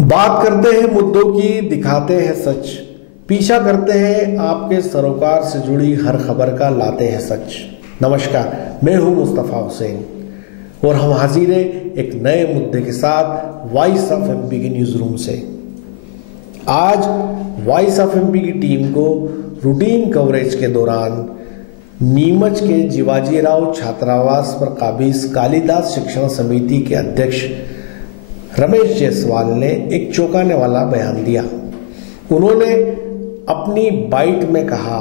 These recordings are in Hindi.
बात करते हैं मुद्दों की, दिखाते हैं सच, पीछा करते हैं आपके सरोकार से जुड़ी हर खबर का, लाते हैं सच। नमस्कार, मैं हूं मुस्तफ़ा हुसैन और हम हाजिर हैं एक नए मुद्दे के साथ वॉइस ऑफ एमपी की न्यूज़ रूम से। आज वॉइस ऑफ एमपी की टीम को रूटीन कवरेज के दौरान नीमच के जीवाजीराव छात्रावास पर काबिज कालिदास शिक्षण समिति के अध्यक्ष रमेश जायसवाल ने एक चौंकाने वाला बयान दिया। उन्होंने अपनी बाइट में कहा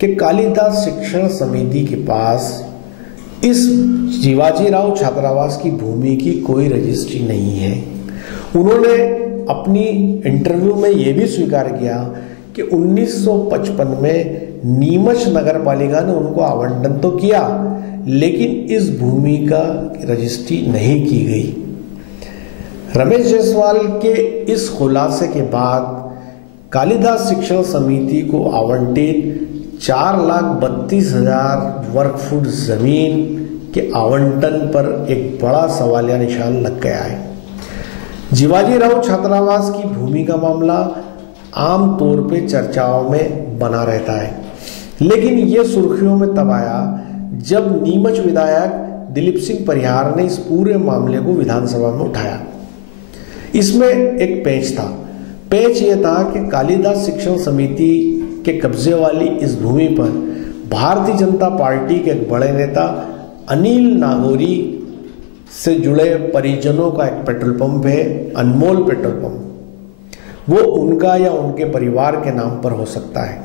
कि कालिदास शिक्षण समिति के पास इस जीवाजीराव छात्रावास की भूमि की कोई रजिस्ट्री नहीं है। उन्होंने अपनी इंटरव्यू में यह भी स्वीकार किया कि 1955 में नीमच नगर पालिका ने उनको आवंटन तो किया, लेकिन इस भूमि का रजिस्ट्री नहीं की गई। रमेश जायसवाल के इस खुलासे के बाद कालिदास शिक्षण समिति को आवंटित 4,32,000 वर्ग फुट जमीन के आवंटन पर एक बड़ा सवालिया निशान लग गया है। जीवाजीराव छात्रावास की भूमि का मामला आम तौर पे चर्चाओं में बना रहता है, लेकिन ये सुर्खियों में तब आया जब नीमच विधायक दिलीप सिंह परिहार ने इस पूरे मामले को विधानसभा में उठाया। इसमें एक पेच था। पेच ये था कि कालिदास शिक्षण समिति के कब्जे वाली इस भूमि पर भारतीय जनता पार्टी के एक बड़े नेता अनिल नागौरी से जुड़े परिजनों का एक पेट्रोल पंप है, अनमोल पेट्रोल पंप। वो उनका या उनके परिवार के नाम पर हो सकता है।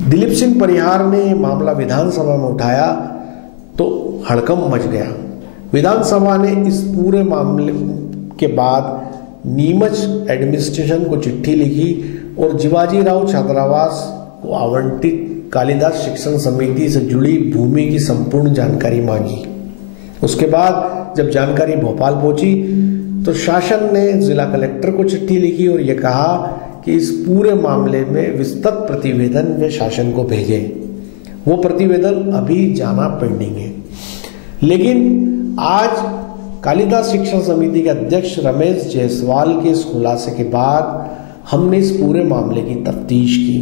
दिलीप सिंह परिहार ने ये मामला विधानसभा में उठाया तो हड़कंप मच गया। विधानसभा ने इस पूरे मामले के बाद नीमच एडमिनिस्ट्रेशन को चिट्ठी लिखी और जीवाजीराव छात्रावास को आवंटित कालिदास शिक्षण समिति से जुड़ी भूमि की संपूर्ण जानकारी मांगी। उसके बाद जब जानकारी भोपाल पहुंची तो शासन ने जिला कलेक्टर को चिट्ठी लिखी और यह कहा कि इस पूरे मामले में विस्तृत प्रतिवेदन वे शासन को भेजे। वो प्रतिवेदन अभी जाना पेंडिंग है। लेकिन आज कालिदास शिक्षण समिति के अध्यक्ष रमेश जायसवाल के इस खुलासे के बाद हमने इस पूरे मामले की तफ्तीश की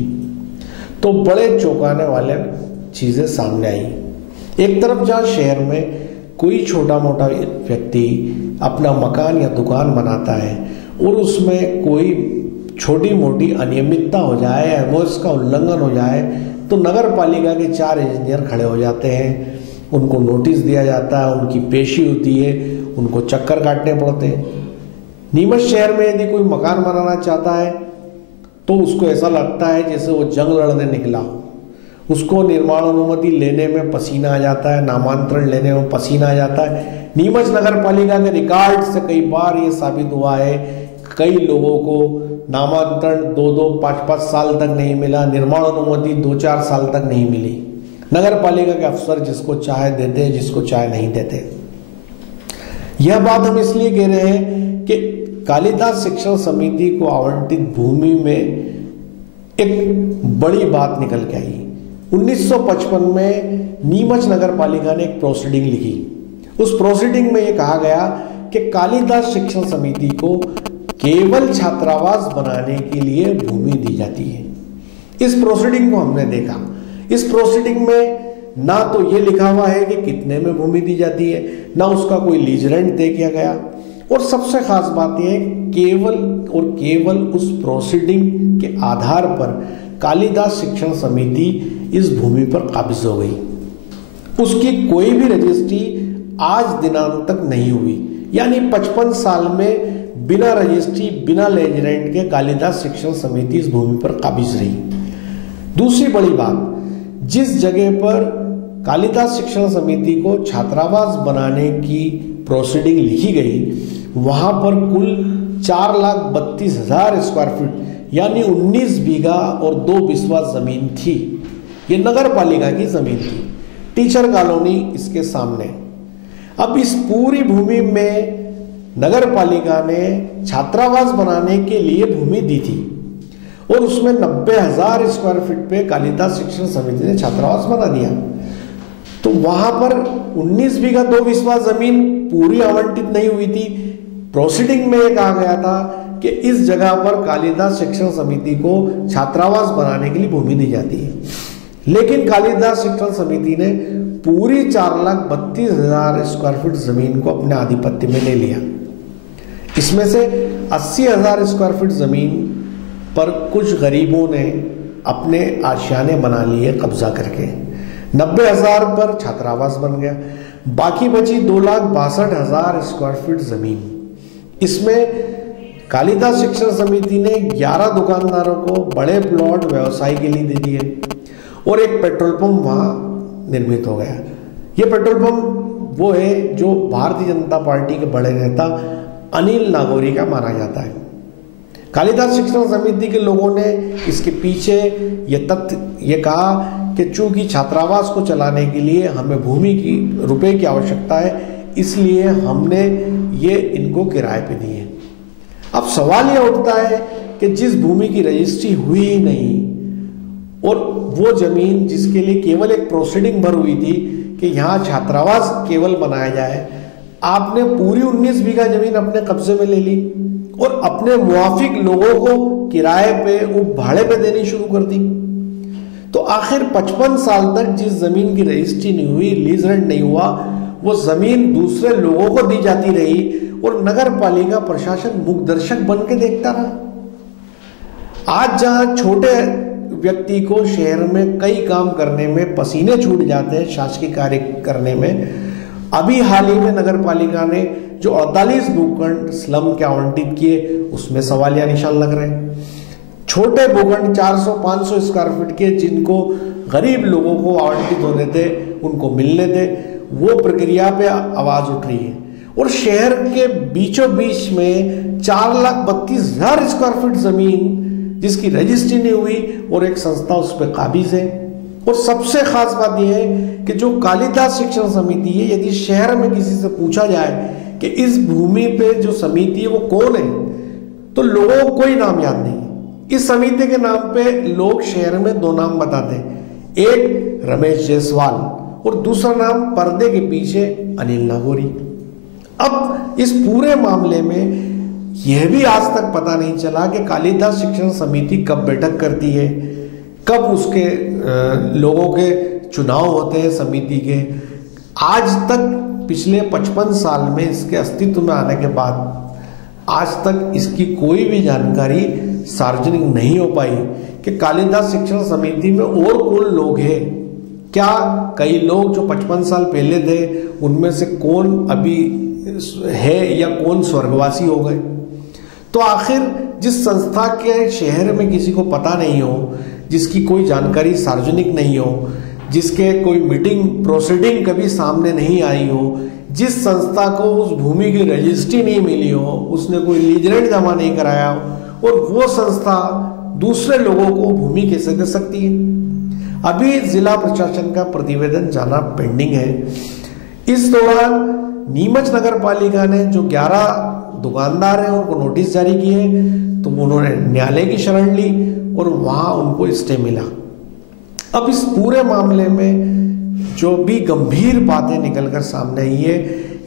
तो बड़े चौंकाने वाले चीज़ें सामने आई। एक तरफ जहाँ शहर में कोई छोटा मोटा व्यक्ति अपना मकान या दुकान बनाता है और उसमें कोई छोटी मोटी अनियमितता हो जाए या वो इसका उल्लंघन हो जाए तो नगर पालिका के 4 इंजीनियर खड़े हो जाते हैं, उनको नोटिस दिया जाता है, उनकी पेशी होती है, उनको चक्कर काटने पड़ते हैं। नीमच शहर में यदि कोई मकान बनाना चाहता है तो उसको ऐसा लगता है जैसे वो जंग लड़ने निकला हो। उसको निर्माण अनुमति लेने में पसीना आ जाता है, नामांतरण लेने में पसीना आ जाता है। नीमच नगर पालिका के रिकॉर्ड से कई बार ये साबित हुआ है, कई लोगों को नामांतरण 2-2, 5-5 साल तक नहीं मिला, निर्माण अनुमति 2-4 साल तक नहीं मिली। नगर पालिका के अफसर जिसको चाहे देते हैं, जिसको चाहे नहीं देते। यह बात हम इसलिए कह रहे हैं कि कालिदास शिक्षण समिति को आवंटित भूमि में एक बड़ी बात निकल के आई। 1955 में नीमच नगर पालिका ने एक प्रोसीडिंग लिखी। उस प्रोसीडिंग में यह कहा गया कि कालिदास शिक्षण समिति को केवल छात्रावास बनाने के लिए भूमि दी जाती है। इस प्रोसीडिंग को हमने देखा। इस प्रोसीडिंग में ना तो ये लिखा हुआ है कि कितने में भूमि दी जाती है, ना उसका कोई लीज रेंट तय किया गया, और सबसे खास बात यह है केवल और केवल उस प्रोसीडिंग के आधार पर कालिदास शिक्षण समिति इस भूमि पर काबिज हो गई। उसकी कोई भी रजिस्ट्री आज दिनांक तक नहीं हुई, यानी 55 साल में बिना रजिस्ट्री, बिना लीज रेंट के कालिदास शिक्षण समिति इस भूमि पर काबिज रही। दूसरी बड़ी बात, जिस जगह पर कालिदास शिक्षण समिति को छात्रावास बनाने की प्रोसीडिंग लिखी गई, वहां पर कुल 4,32,000 स्क्वायर फीट यानी 19 बीघा और 2 बिस्वा जमीन थी। ये नगर पालिका की जमीन थी। टीचर कॉलोनी इसके सामने। अब इस पूरी भूमि में नगर पालिका ने छात्रावास बनाने के लिए भूमि दी थी और उसमें 90,000 स्क्वायर फीट पे कालिदास शिक्षण समिति ने छात्रावास बना दिया। तो वहां पर 19 बीघा 2 बिस्वा जमीन पूरी आवंटित नहीं हुई थी, प्रोसीडिंग में कहा गया था कि इस जगह पर कालिदास शिक्षण समिति को छात्रावास बनाने के लिए भूमि दी जाती है, लेकिन कालिदास शिक्षण समिति ने पूरी 4,32,000 स्क्वायर फीट जमीन को अपने आधिपत्य में ले लिया। इसमें से 80,000 स्क्वायर फीट जमीन पर कुछ गरीबों ने अपने आशियाने बना लिए कब्जा करके, 90,000 पर छात्रावास बन गया, बाकी बची 2,62,000 स्क्वायर फीट जमीन। इसमें कालिदास शिक्षण समिति ने 11 दुकानदारों को बड़े प्लॉट व्यवसाय के लिए दे दिए और एक पेट्रोल पंप वहां निर्मित हो गया। ये पेट्रोल पंप वो है जो भारतीय जनता पार्टी के बड़े नेता अनिल नागौरी का माना जाता है। कालिदास शिक्षण समिति के लोगों ने इसके पीछे ये कहा कि चूंकि छात्रावास को चलाने के लिए हमें भूमि की रुपए की आवश्यकता है, इसलिए हमने ये इनको किराए पे दिए। अब सवाल यह उठता है कि जिस भूमि की रजिस्ट्री हुई ही नहीं और वो जमीन जिसके लिए केवल एक प्रोसीडिंग भर हुई थी कि यहाँ छात्रावास केवल बनाया जाए, आपने पूरी 19 बीघा जमीन अपने कब्जे में ले ली और अपने मुआफिक लोगों को किराए पे भाड़े पे देनी शुरू कर दी। तो आखिर 55 साल तक जिस जमीन की रजिस्ट्री नहीं हुई, लीज रेंट नहीं हुआ, वो जमीन दूसरे लोगों को दी जाती रही और नगर पालिका प्रशासन मुखदर्शक बन के देखता रहा। आज जहां छोटे व्यक्ति को शहर में कई काम करने में पसीने छूट जाते हैं शासकीय कार्य करने में, अभी हाल ही में नगर पालिका ने जो 48 भूखंड स्लम के आवंटित किए उसमें सवालिया निशान लग रहे हैं। छोटे भूखंड 400-500 स्क्वायर फीट के जिनको गरीब लोगों को आवंटित होने थे, उनको मिलने थे, वो प्रक्रिया पे आवाज उठ रही है। और शहर के बीचों बीच में 4,32,000 स्क्वायर फीट जमीन जिसकी रजिस्ट्री नहीं हुई और एक संस्था उस पर काबिज है। और सबसे खास बात यह है कि जो कालिदास शिक्षण समिति है, यदि शहर में किसी से पूछा जाए कि इस भूमि पे जो समिति है वो कौन है, तो लोगों को कोई नाम याद नहीं। इस समिति के नाम पे लोग शहर में 2 नाम बताते हैं, एक रमेश जायसवाल और दूसरा नाम पर्दे के पीछे अनिल नागौरी। अब इस पूरे मामले में यह भी आज तक पता नहीं चला कि कालिदास शिक्षण समिति कब बैठक करती है, कब उसके लोगों के चुनाव होते हैं समिति के। आज तक पिछले 55 साल में इसके अस्तित्व में आने के बाद आज तक इसकी कोई भी जानकारी सार्वजनिक नहीं हो पाई कि कालिदास शिक्षण समिति में और कौन लोग हैं। क्या कई लोग जो 55 साल पहले थे उनमें से कौन अभी है या कौन स्वर्गवासी हो गए। तो आखिर जिस संस्था के शहर में किसी को पता नहीं हो, जिसकी कोई जानकारी सार्वजनिक नहीं हो, जिसके कोई मीटिंग प्रोसीडिंग कभी सामने नहीं आई हो, जिस संस्था को उस भूमि की रजिस्ट्री नहीं मिली हो, उसने कोई लीज रेंट जमा नहीं कराया हो, और वो संस्था दूसरे लोगों को भूमि कैसे दे सकती है। अभी जिला प्रशासन का प्रतिवेदन जाना पेंडिंग है। इस दौरान नीमच नगर पालिका ने जो 11 दुकानदार हैं उनको नोटिस जारी किए, तो उन्होंने न्यायालय की शरण ली और वहां उनको स्टे मिला। अब इस पूरे मामले में जो भी गंभीर बातें निकलकर सामने आई है,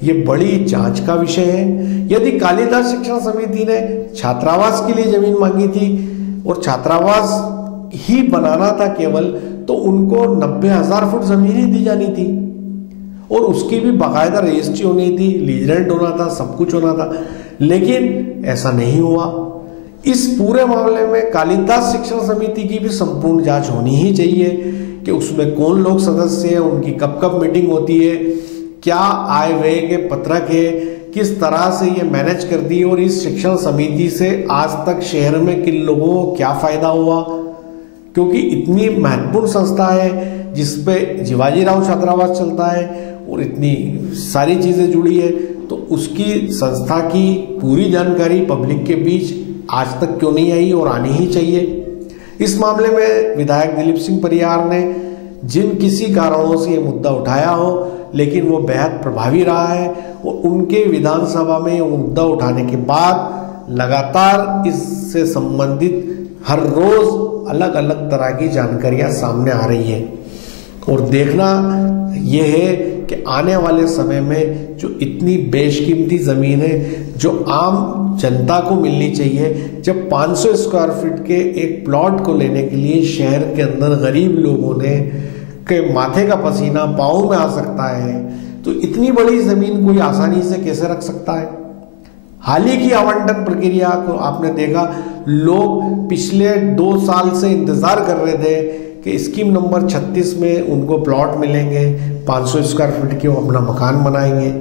ये बड़ी जांच का विषय है। यदि कालिदास शिक्षण समिति ने छात्रावास के लिए जमीन मांगी थी और छात्रावास ही बनाना था केवल, तो उनको 90,000 फुट जमीन ही दी जानी थी और उसकी भी बाकायदा रजिस्ट्री होनी थी, लीज रेंट होना था, सब कुछ होना था, लेकिन ऐसा नहीं हुआ। इस पूरे मामले में कालिदास शिक्षण समिति की भी संपूर्ण जांच होनी ही चाहिए कि उसमें कौन लोग सदस्य हैं, उनकी कब कब मीटिंग होती है, क्या आय व्यय के पत्रक है, किस तरह से ये मैनेज करती है और इस शिक्षण समिति से आज तक शहर में किन लोगों को क्या फायदा हुआ। क्योंकि इतनी महत्वपूर्ण संस्था है जिसपे शिवाजीराव छात्रावास चलता है और इतनी सारी चीजें जुड़ी है, तो उसकी संस्था की पूरी जानकारी पब्लिक के बीच आज तक क्यों नहीं आई और आनी ही चाहिए। इस मामले में विधायक दिलीप सिंह परियार ने जिन किसी कारणों से ये मुद्दा उठाया हो, लेकिन वो बेहद प्रभावी रहा है और उनके विधानसभा में मुद्दा उठाने के बाद लगातार इससे संबंधित हर रोज अलग अलग तरह की जानकारियां सामने आ रही है। और देखना यह है कि आने वाले समय में जो इतनी बेशकीमती जमीन है, जो आम जनता को मिलनी चाहिए। जब 500 स्क्वायर फीट के एक प्लॉट को लेने के लिए शहर के अंदर गरीब लोगों ने के माथे का पसीना पाँव में आ सकता है, तो इतनी बड़ी जमीन कोई आसानी से कैसे रख सकता है। हाल ही की आवंटन प्रक्रिया को आपने देखा, लोग पिछले 2 साल से इंतजार कर रहे थे कि स्कीम नंबर 36 में उनको प्लॉट मिलेंगे, 500 स्क्वायर फीट के वो अपना मकान बनाएंगे।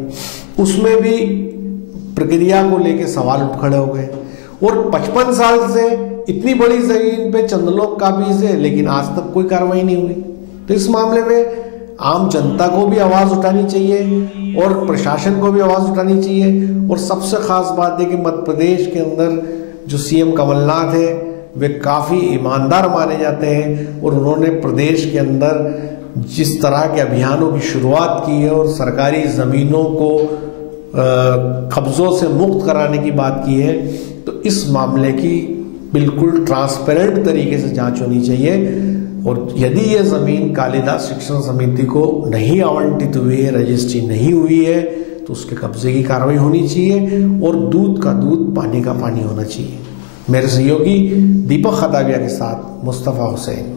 उसमें भी प्रक्रिया को लेके सवाल उठ खड़े हो गए, और 55 साल से इतनी बड़ी जमीन पे चंदलोक काबिज है, लेकिन आज तक कोई कार्रवाई नहीं हुई। तो इस मामले में आम जनता को भी आवाज उठानी चाहिए और प्रशासन को भी आवाज उठानी चाहिए। और सबसे खास बात है कि मध्य प्रदेश के अंदर जो सीएम कमलनाथ है वे काफ़ी ईमानदार माने जाते हैं, और उन्होंने प्रदेश के अंदर जिस तरह के अभियानों की शुरुआत की है और सरकारी ज़मीनों को कब्ज़ों से मुक्त कराने की बात की है, तो इस मामले की बिल्कुल ट्रांसपेरेंट तरीके से जांच होनी चाहिए। और यदि ये ज़मीन कालिदास शिक्षण समिति को नहीं आवंटित हुई है, रजिस्ट्री नहीं हुई है, तो उसके कब्जे की कार्रवाई होनी चाहिए और दूध का दूध पानी का पानी होना चाहिए। मेरे सहयोगी दीपक खताबिया के साथ मुस्तफ़ा हुसैन।